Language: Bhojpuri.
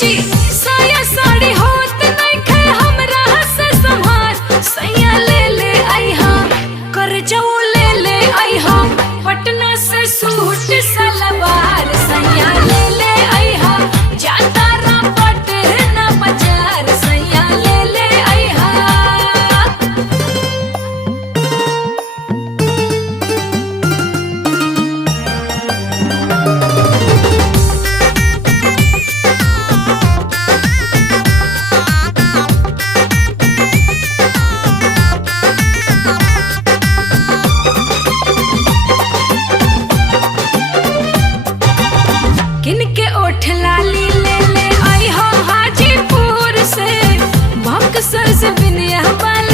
जी साया साड़ी होत नहीं खे हमरा से संभार सैया ले आई हम कर जाओ ले आई हम पटना से सूट सलवार सैया ले आई हम जाता रा पटना बाजार सैया ले आई हम। किनके ओठ लाली ले आई हो हाजीपुर से बक्सर से बिनिया वाला